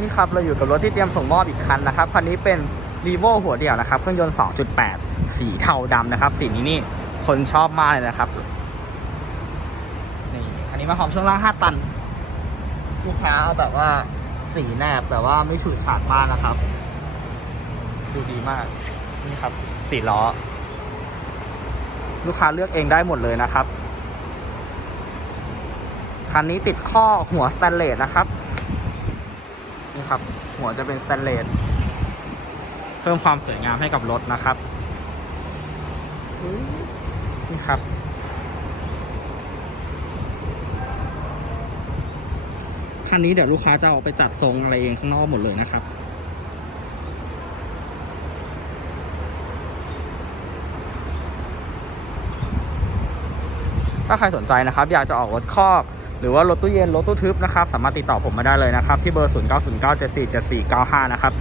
นี่ครับเราอยู่กับรถที่เตรียมส่งมอบอีกคันนะครับคันนี้เป็นรีโวหัวเดี่ยวนะครับเครื่องยนต์ 2.8 สีเทาดำนะครับ สีนี้นี่คนชอบมากเลยนะครับนี่อันนี้มาพร้อมช่วงล่าง 5 ตัน ลูกค้าเอาแบบว่าสีแนบแต่ว่าไม่ฉูดฉาดมากนะครับ ดูดีมากนี่ครับสีล้อ ลูกค้าเลือกเองได้หมดเลยนะครับคันนี้ติดข้อหัวสแตนเลสนะครับ ครับ หัวจะเป็นสแตนเลสเพิ่มความสวยงามให้กับรถนะครับนี่ครับ คันนี้เดี๋ยวลูกค้าจะเอาไปจัดทรงอะไรเองข้างนอกหมดเลยนะครับถ้าใครสนใจนะครับ อยากจะออกรถคอก รือว่ารถตู้เย็นรถตู้ทึบนะครับสามารถติดต่อผมมาได้เลยนะครับที่เบอร์0909747495นะครับ